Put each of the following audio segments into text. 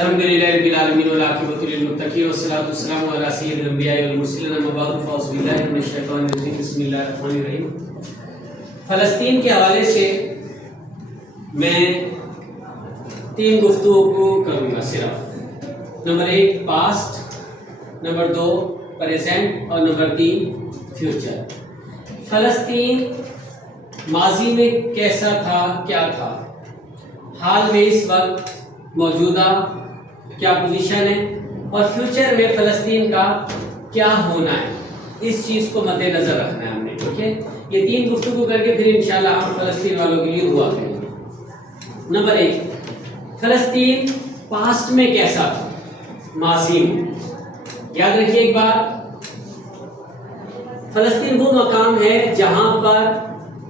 الحمدللہ رب العالمین والعاقبۃ للمتقین والصلاۃ والسلام علی سید الانبیاء والمرسلین اما بعد فاعوذ باللہ من الشیطان الرجیم بسم اللہ الرحمن الرحیم۔ فلسطین کے حوالے سے میں 3 گفتگو کروں گا صرف۔ نمبر 1 پاسٹ، نمبر 2 پریزنٹ اور نمبر 3 فیوچر۔ فلسطین ماضی میں کیسا تھا، کیا تھا، حال میں اس وقت موجودہ کیا پوزیشن ہے، اور فیوچر میں فلسطین کا کیا ہونا ہے، اس چیز کو مد نظر رکھنا ہے ہم نے، ٹھیک ہے۔ یہ 3 گفتگو کر کے پھر انشاءاللہ ہم فلسطین والوں کے لیے دعا کریں گے۔ نمبر 1 فلسطین پاسٹ میں کیسا تھا، ماضی میں۔ یاد رکھیے ایک بات، فلسطین وہ مقام ہے جہاں پر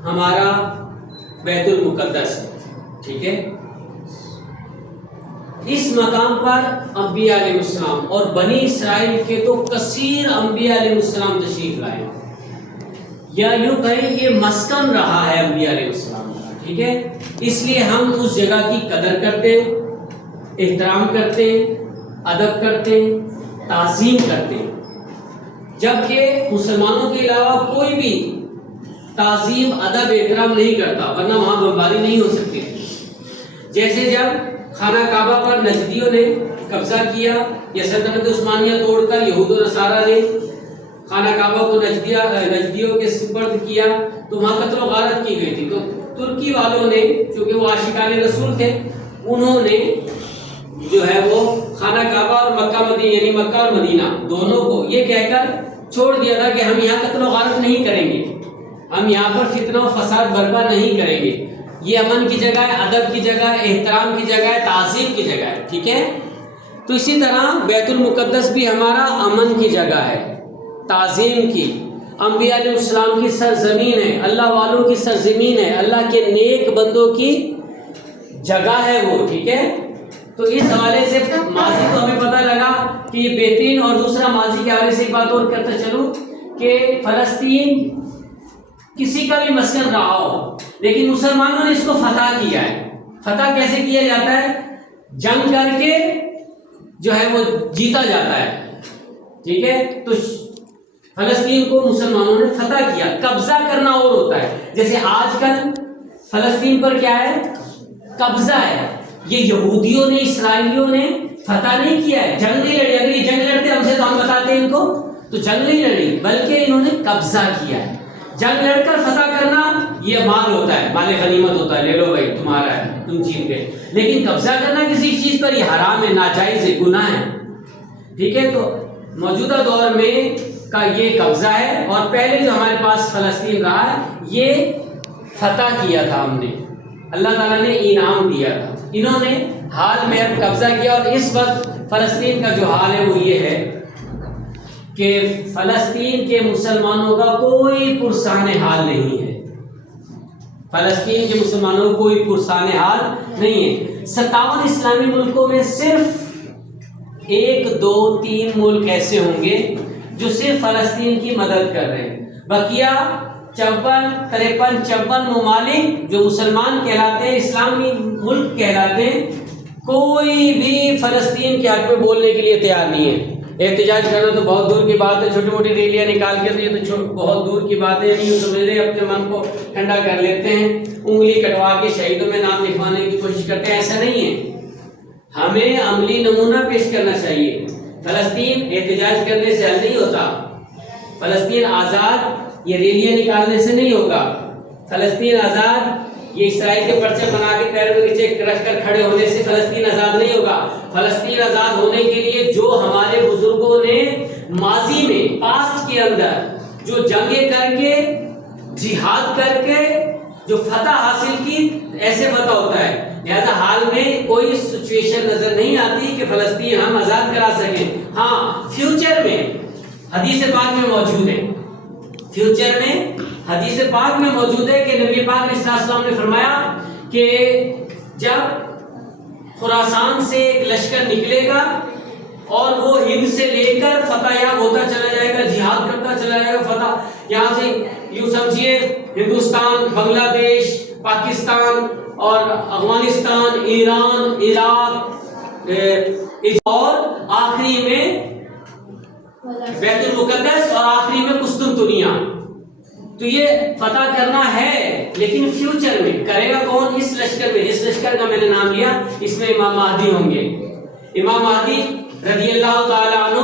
ہمارا بیت المقدس ہے، ٹھیک ہے۔ اس مقام پر انبیاء علیہ السلام اور بنی اسرائیل کے تو کثیر انبیاء علیہ السلام تشریف لائے، یا یوں کہیں یہ مسکن رہا ہے انبیاء علیہ السلام کا، ٹھیک ہے۔ اس لیے ہم اس جگہ کی قدر کرتے ہیں، احترام کرتے ہیں، ادب کرتے ہیں، تعظیم کرتے ہیں، جبکہ مسلمانوں کے علاوہ کوئی بھی تعظیم، ادب، احترام نہیں کرتا، ورنہ وہاں بمباری نہیں ہو سکتی تھی۔ جیسے جب خانہ کعبہ پر نجدیوں نے قبضہ کیا، یا سلطنت عثمانیہ توڑ کر یہود و نصارہ نے خانہ کعبہ کو نجدیوں کے سپرد کیا، تو وہاں قتل و غارت کی گئی تھی۔ تو ترکی والوں نے، چونکہ وہ عاشقان رسول تھے، انہوں نے جو ہے وہ خانہ کعبہ اور مکہ مدینہ، یعنی مکہ اور مدینہ دونوں کو یہ کہہ کر چھوڑ دیا تھا کہ ہم یہاں قتل و غارت نہیں کریں گے، ہم یہاں پر فتنہ و فساد برپا نہیں کریں گے، یہ امن کی جگہ ہے، ادب کی جگہ ہے، احترام کی جگہ ہے، تعظیم کی جگہ ہے، ٹھیک ہے۔ تو اسی طرح بیت المقدس بھی ہمارا امن کی جگہ ہے، تعظیم کی، انبیاء علیہ السلام کی سرزمین ہے، اللہ والوں کی سرزمین ہے، اللہ کے نیک بندوں کی جگہ ہے وہ، ٹھیک ہے۔ تو اس حوالے سے ماضی تو ہمیں پتہ لگا کہ یہ بہترین، اور دوسرا ماضی کے حوالے سے ایک بات اور کرتا چلوں کہ فلسطین کسی کا بھی مسکن رہا ہو، لیکن مسلمانوں نے اس کو فتح کیا ہے۔ فتح کیسے کیا جاتا ہے؟ جنگ کر کے جو ہے وہ جیتا جاتا ہے، ٹھیک ہے۔ تو فلسطین کو مسلمانوں نے فتح کیا، قبضہ کرنا اور ہوتا ہے۔ جیسے آج کل فلسطین پر کیا ہے؟ قبضہ ہے۔ یہ یہودیوں نے، اسرائیلیوں نے فتح نہیں کیا ہے، جنگ نہیں لڑی۔ اگر یہ جنگ لڑتے ہم سے تو ہم بتاتے ان کو، تو جنگ نہیں لڑی، بلکہ انہوں نے قبضہ کیا ہے۔ جنگ لڑ کر فتح کرنا یہ مال ہوتا ہے، مال غنیمت ہوتا ہے، لے لو بھائی تمہارا ہے، تم جیت گئے۔ لیکن قبضہ کرنا کسی چیز پر یہ حرام ہے، ناجائز ہے، گناہ ہے، ٹھیک ہے۔ تو موجودہ دور میں کا یہ قبضہ ہے، اور پہلے جو ہمارے پاس فلسطین رہا ہے یہ فتح کیا تھا ہم نے، اللہ تعالیٰ نے انعام دیا تھا، انہوں نے حال میں اب قبضہ کیا۔ اور اس وقت فلسطین کا جو حال ہے وہ یہ ہے کہ فلسطین کے مسلمانوں کا کوئی پرسان حال نہیں ہے، فلسطین کے مسلمانوں کا کوئی پرسان حال نہیں ہے۔ 57 اسلامی ملکوں میں صرف 1 2 3 ملک ایسے ہوں گے جو صرف فلسطین کی مدد کر رہے ہیں، بقیہ 54 53 54 ممالک جو مسلمان کہلاتے ہیں، اسلامی ملک کہلاتے ہیں، کوئی بھی فلسطین کے حق میں بولنے کے لیے تیار نہیں ہے۔ احتجاج کرنا تو بہت دور کی بات ہے، چھوٹی موٹی ریلیاں نکال کے، تو یہ تو بہت دور کی بات ہے، یوں سمجھ رہے اپنے من کو ٹھنڈا کر لیتے ہیں، انگلی کٹوا کے شہیدوں میں نام لکھوانے کی کوشش کرتے ہیں، ایسا نہیں ہے۔ ہمیں عملی نمونہ پیش کرنا چاہیے۔ فلسطین احتجاج کرنے سے حل نہیں ہوتا، فلسطین آزاد یہ ریلیاں نکالنے سے نہیں ہوگا، فلسطین آزاد یہ اسرائیل کے پرچم بنا کے پیروں کے نیچے رکھ کر کھڑے ہونے سے فلسطین آزاد نہیں ہوگا۔ فلسطین آزاد ہونے کے لیے جو ہمارے بزرگوں نے ماضی میں، پاسٹ کے اندر جو جنگیں کر کے، جہاد کر کے جو فتح حاصل کی، ایسے فتح ہوتا ہے۔ لہذا حال میں کوئی سچویشن نظر نہیں آتی کہ فلسطین ہم آزاد کرا سکیں۔ ہاں فیوچر میں حدیث پاک میں موجود ہے، فیوچر میں حدیث پاک میں موجود ہے کہ نبی پاک علیہ السلام نے فرمایا کہ جب خراسان سے ایک لشکر نکلے گا اور وہ ہند سے لے کر فتح یاب ہوتا چلا جائے گا، جہاد کرتا چلا جائے گا، فتح یہاں سے یوں سمجھیے ہندوستان، بنگلہ دیش، پاکستان اور افغانستان، ایران، عراق، اور آخری میں بیت المقدس اور آخری میں قسطنطنیہ. تو یہ فتح کرنا ہے لیکن فیوچر میں کرے گا کون؟ اس لشکر میں. جس لشکر کا میں نے نام لیا اس میں امام مہدی ہوں گے. امام مہدی رضی اللہ تعالی عنہ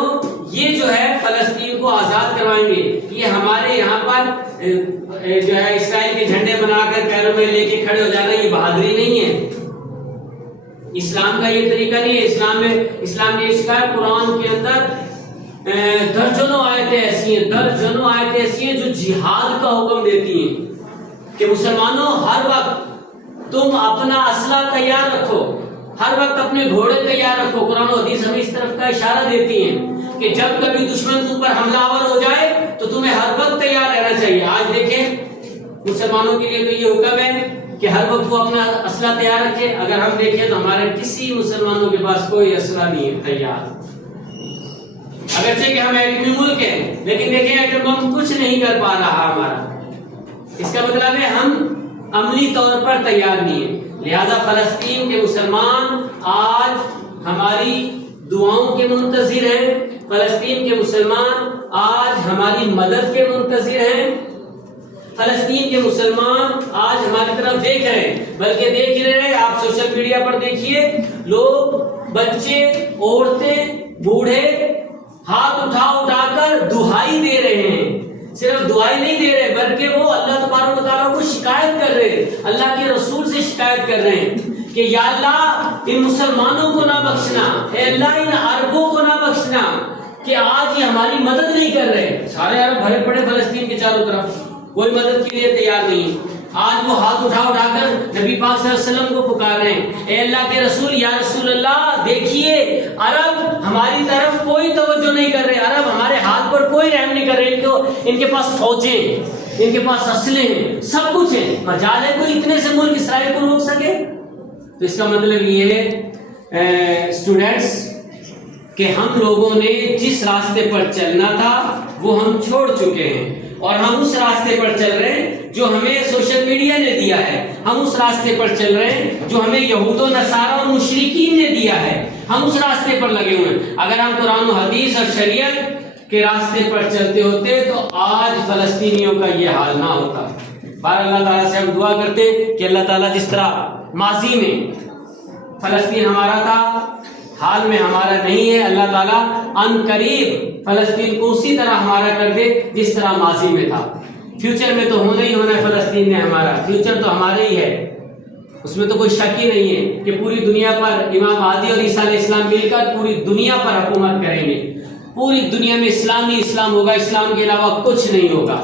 یہ جو ہے فلسطین کو آزاد کروائیں گے. یہ ہمارے یہاں پر جو ہے اسرائیل کے جھنڈے بنا کر پیروں میں لے کے کھڑے ہو جانا یہ بہادری نہیں ہے. اسلام کا یہ طریقہ نہیں ہے. اسلام نے اس کا قرآن کے اندر درجنوں آیتیں ایسی ہیں جو جہاد کا حکم دیتی ہیں کہ مسلمانوں ہر وقت تم اپنا اسلحہ تیار رکھو, ہر وقت اپنے گھوڑے تیار رکھو. قرآن و حدیث ہمیں اس طرف کا اشارہ دیتی ہیں کہ جب کبھی دشمن تم پر حملہ آور ہو جائے تو تمہیں ہر وقت تیار رہنا چاہیے. آج دیکھیں مسلمانوں کے لیے تو یہ حکم ہے کہ ہر وقت وہ اپنا اسلحہ تیار رکھے. اگر ہم دیکھیں تو ہمارے کسی مسلمانوں کے پاس کوئی اسلحہ نہیں ہے تیار. اگرچہ کہ ہم ایٹمی ملک ہیں لیکن دیکھیں ایٹم بم کچھ نہیں کر پا رہا ہمارا. اس کا مطلب ہے ہم عملی طور پر تیار نہیں ہیں. لہذا فلسطین کے مسلمان آج ہماری دعاؤں کے منتظر ہیں. فلسطین کے مسلمان آج ہماری مدد کے منتظر ہیں. فلسطین کے مسلمان آج ہماری طرف دیکھ رہے ہیں, بلکہ دیکھ ہی رہے. آپ سوشل میڈیا پر دیکھیے لوگ, بچے, عورتیں, بوڑھے ہاتھ اٹھا کر دعائی دے رہے ہیں. صرف دعائی نہیں دے رہے بلکہ وہ اللہ تبارک و تعالیٰ کو شکایت کر رہے ہیں, اللہ کے رسول سے شکایت کر رہے ہیں کہ یا اللہ ان مسلمانوں کو نہ بخشنا, اے اللہ ان عربوں کو نہ بخشنا کہ آج یہ ہماری مدد نہیں کر رہے. سارے عرب بھرے پڑے فلسطین کے چاروں طرف, کوئی مدد کے لیے تیار نہیں. آج وہ ہاتھ اٹھا کر نبی پاک صلی اللہ علیہ وسلم کو پکار رہے ہیں, اے اللہ کے رسول, یا رسول اللہ دیکھیے عرب ہماری طرف کوئی توجہ نہیں کر رہے, عرب ہمارے ہاتھ پر کوئی رحم نہیں کر رہے. ان کے پاس فوجیں ہیں, ان کے پاس اسلحے ہیں, سب کچھ ہے, مجال ہے کوئی اتنے سے ملک اسرائیل کو روک سکے؟ تو اس کا مطلب یہ ہے اسٹوڈینٹس کہ ہم لوگوں نے جس راستے پر چلنا تھا وہ ہم چھوڑ چکے ہیں اور ہم اس راستے پر چل رہے ہیں جو ہمیں سوشل میڈیا نے دیا ہے. ہم اس راستے پر چل رہے ہیں جو ہمیں یہود و نصارہ اور مشرکین نے دیا ہے. ہم اس راستے پر لگے ہوئے ہیں. اگر ہم قرآن و حدیث اور شریعت کے راستے پر چلتے ہوتے تو آج فلسطینیوں کا یہ حال نہ ہوتا. بار اللہ تعالیٰ سے ہم دعا کرتے کہ اللہ تعالیٰ جس طرح ماضی میں فلسطین ہمارا تھا حال میں ہمارا نہیں ہے, اللہ تعالیٰ ان قریب فلسطین کو اسی طرح ہمارا کر دے جس طرح ماضی میں تھا. فیوچر میں تو ہونا ہی ہونا ہے فلسطین نے ہمارا, فیوچر تو ہمارا ہی ہے, اس میں تو کوئی شک ہی نہیں ہے کہ پوری دنیا پر امام مہدی اور عیسیٰ علیہ السلام مل کر پوری دنیا پر حکومت کریں گے. پوری دنیا میں اسلام ہی اسلام ہوگا, اسلام کے علاوہ کچھ نہیں ہوگا.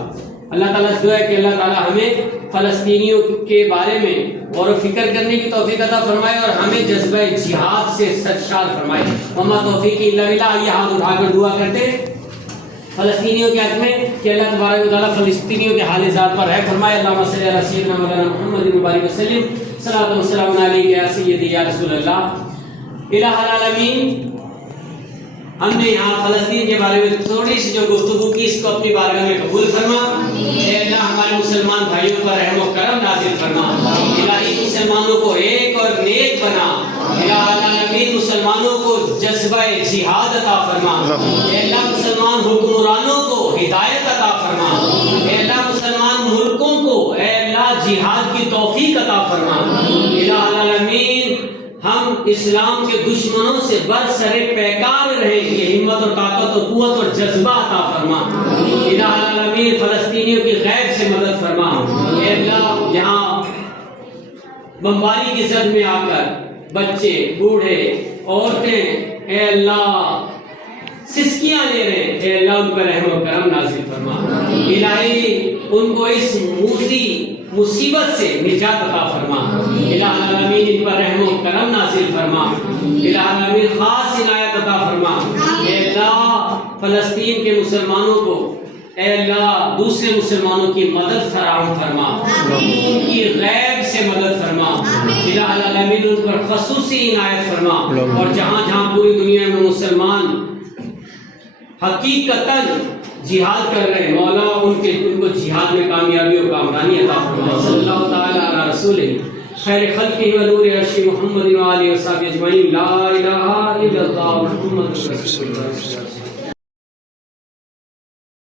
اللہ تعالیٰ سے دعا ہے کہ اللہ تعالیٰ ہمیں فلسطینیوں کے بارے میں غور و فکر کرنے کی توفیق عطا فرمائے اور ہمیں جذبہ جہاد سے سرشار فرمائے. وما توفیقی الا باللہ. یہ ہاتھ اٹھا کر دعا کرتے فلسطینیوں کے حق میں کہ اللہ تبارک و تعالیٰ فلسطینیوں کے حال ذات پر رحم فرمائے. اللہم صلی علی سیدنا مولانا محمد مبارک وسلم. صلاۃ و سلام علیک یا سیدی یا رسول اللہ. الہ العالمین, ہم نے یہاں فلسطین کے بارے میں تھوڑی سی جو گفتگو کی اس کو اپنی بارگاہ میں قبول فرما. اے اللہ ہمارے مسلمان بھائیوں پر رحم و کرم نازل فرما. الہی مسلمانوں کو ایک اور نیک بنا. الہ العالمین مسلمانوں کو جذبہ جہاد عطا فرما. اے اللہ مسلمان حکمرانوں کو ہدایت عطا فرما. اے اللہ مسلمان ملکوں کو اے اللہ جہاد کی توفیق عطا فرما. الہ العالمین ہم اسلام کے دشمنوں سے برسر پیکار رہیں کہ ہمت اور طاقت اور قوت اور جذبہ عطا فرما. الہ العالمین فلسطینیوں کی غیب سے مدد فرما. اے اللہ یہاں بمباری کی زد میں آ کر بچے, بوڑھے, عورتیں اے اللہ سسکیاں لے رہے ہیں, اے اللہ ان پر رحم و کرم نازل فرما. الہی ان کو اس موذی مصیبت سے نجات عطا فرما. الہ العالمین ان پر رحم و کرم نازل فرما. الہ العالمین خاص عنایت عطا فرما. اے اللہ فلسطین کے مسلمانوں کو اے اللہ دوسرے مسلمانوں کی مدد فراہم فرما, ان کی غیب سے مدد فرما. الہ العالمین ان پر خصوصی عنایت فرما. اور جہاں جہاں پوری دنیا میں مسلمان حقیقتاً جہاد کر رہے ہیں, مولا ان کو جہاد میں کامیابی اور کامرانی عطا فرما. صلی اللہ تعالی علی رسولہ خیر خلقہ و نور عرش محمد و آلہ و صحبہ اجمعین لا الہ الا اللہ محمد رسول اللہ.